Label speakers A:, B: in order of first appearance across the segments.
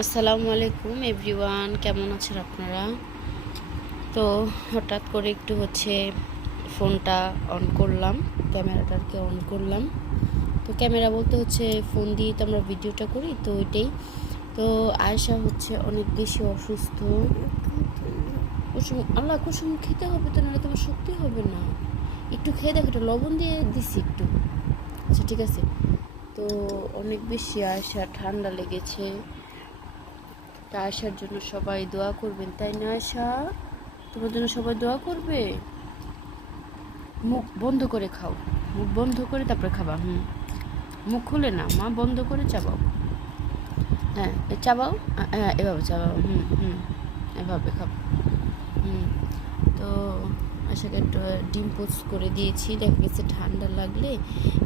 A: আসসালামু আলাইকুম, এভরিওয়ান। কেমন আছেন আপনারা? তো হঠাৎ করে একটু হচ্ছে ফোনটা অন করলাম, ক্যামেরাটাকে অন করলাম। তো ক্যামেরা বলতে হচ্ছে ফোন দিয়ে তো আমরা ভিডিওটা করি, তো ওইটাই। তো আয়সা হচ্ছে অনেক বেশি অসুস্থ। কুসুম, আল্লাহ কুসুম, খেতে হবে তো, নাহলে তোমার শক্তি হবে না। একটু খেয়ে দেখো, একটু লবণ দিয়ে দিছি একটু। আচ্ছা ঠিক আছে। তো অনেক বেশি আয়সা ঠান্ডা লেগেছে। তা আসার জন্য সবাই দোয়া করবেন, তাই না আশা তোমার জন্য সবাই দোয়া করবে? মুখ বন্ধ করে খাও। মুখ বন্ধ করে তারপরে খাবা, হুম। মুখ খুলে না, মা বন্ধ করে চাবাও। হ্যাঁ চাবাও? হ্যাঁ এভাবে চাবাও, হুম হুম, এভাবে খাব হুম, তো আশাকে একটু ডিম পোস্ট করে দিয়েছি। দেখা গেছে ঠান্ডা লাগলে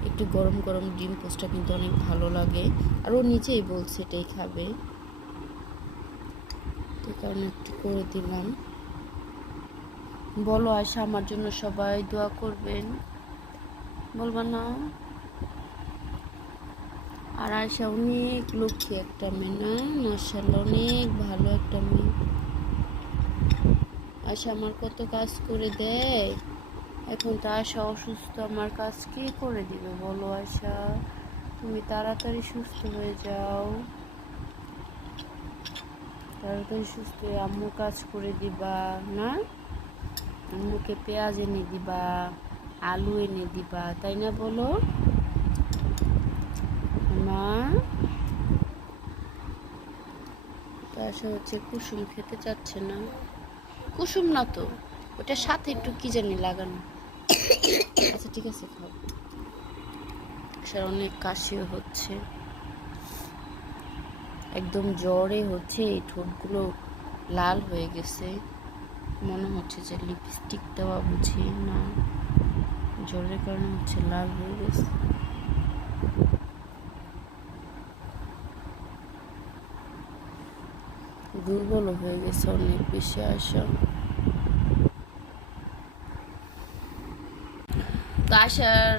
A: একটু গরম গরম ডিম পোস্টটা কিন্তু অনেক ভালো লাগে। আর ও নিজেই বলছে এটাই খাবে। তো কারণে একটু করে দিলাম। বলো আয়সা আমার জন্য সবাই দোয়া করবেন। বলবা না। আর আয়সা অনেক লক্ষ্মী একটা মেয়ে না? মার্শাল্লাহ অনেক ভালো একটা মেয়ে। আশা আমার কত কাজ করে দেয়। এখন তো আশা অসুস্থ, আমার কাজ কে করে দিবে? বলো আশা তুমি তাড়াতাড়ি সুস্থ হয়ে যাও। তাড়াতাড়ি সুস্থ আম্মু কাজ করে দিবা, না? আম্মুকে পেঁয়াজ এনে দিবা, আলু এনে দিবা, তাই না বলো? মা? তো আশা হচ্ছে কুসুম খেতে চাচ্ছে না। কুসুম না তো, ওটা সাথে একটু কি জানি লাগানো। আচ্ছা ঠিক আছে, খাও। আশার অনেক কাশিও হচ্ছে। একদম জ্বরে হচ্ছে এই ঠোঁটগুলো লাল হয়ে গেছে। মনে হচ্ছে যে লিপস্টিক দেওয়া বুঝি না। জ্বরের কারণে হচ্ছে লাল হয়ে গেছে। দুর্বল হয়ে গেছে অনেক বেশি আসা তো আশার,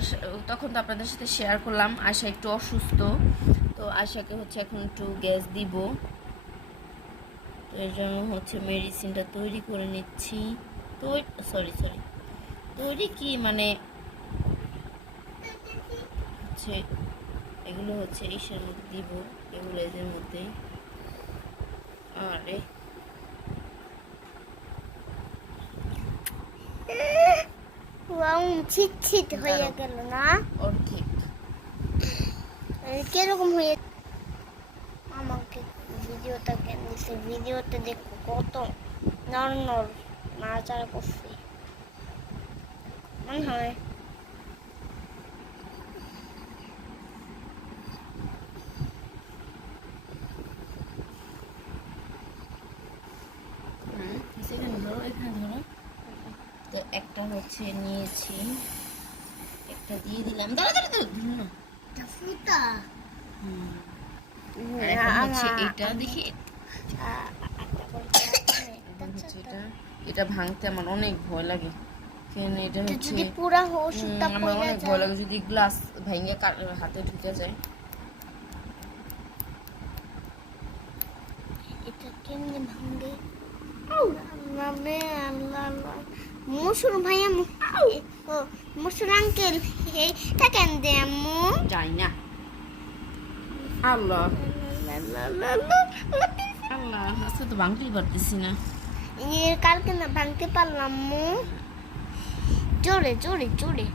A: তখন তো আপনাদের সাথে শেয়ার করলাম, আশা একটু অসুস্থ। তো আশাকে হচ্ছে এখন একটু গ্যাস দিব। তো এর জন্য হচ্ছে মেডিসিনটা তৈরি করে নিচ্ছি। তৈরি সরি সরি তৈরি কি মানে হচ্ছে এগুলো হচ্ছে ইসের মধ্যে দিব এগুলো এদের মধ্যে। আরে।
B: ছিট ছিট হয়ে। গেল না? এই কীরকম হয়ে আমাকে ভিডিওটা কেন দিতে ভিডিওতে দেখো কত নর নর নাড়াচাড়া করছে। মনে হয়
A: তো একটা হচ্ছে নিয়েছি। একটা দিয়ে দিলাম। দাঁড়া দাঁড়া দাঁড়া না
B: এটা ফুটা।
A: এটা দেখি। এটা। এটা ভাঙতে আমার অনেক ভয় লাগে। কেন এটা হচ্ছে
B: যদি ওষুধটা
A: আমার অনেক ভয় লাগে যদি গ্লাস ভেঙে কা- হাতে ঢুকে যায়।
B: এটা কেমনে ভাঙবে? রে, আল্লাহ মুসুর ভাইয়া ও মুসুর আঙ্কেল এটা কেন দে আম্মু
A: যাই না আল্লাহ আল্লাহ আজকে তো ভাঙতেই পারতেছি না
B: কালকে না ভাঙতে পারলাম মু জোরে জোরে জোরে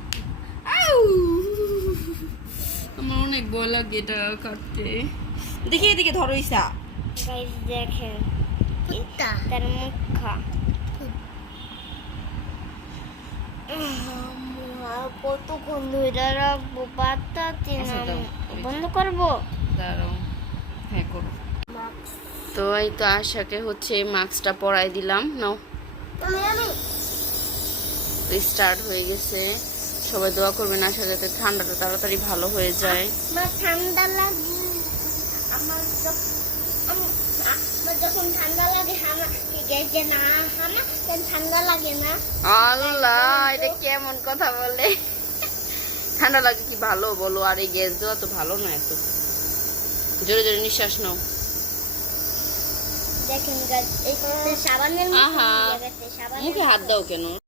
A: আমার অনেক ভয় লাগে এটা কাটতে দেখি এদিকে ধরো ইসা
B: দেখেন তার মুখা কতক্ষণ ধরে রাখব
A: আচ্ছা,
B: বন্ধ করব?
A: হ্যাঁ করো। তো এই তো আশাকে হচ্ছে মাস্কটা পরাই দিলাম নাও। স্টার্ট হয়ে গেছে। সবাই দোয়া করবেন আশা যাতে ঠান্ডাটা তাড়াতাড়ি ভালো হয়ে যায়।
B: ঠান্ডা লাগে আমার যখন ঠান্ডা লাগে
A: আল্লাহ এটা কেমন কথা বলে? ঠান্ডা লাগে কি ভালো বলো? আর এই গ্যাস দেওয়া তো ভালো না এত। জোরে জোরে নিঃশ্বাস নাও।
B: দেখেন সাবানের
A: মুখে হাত দাও কেন?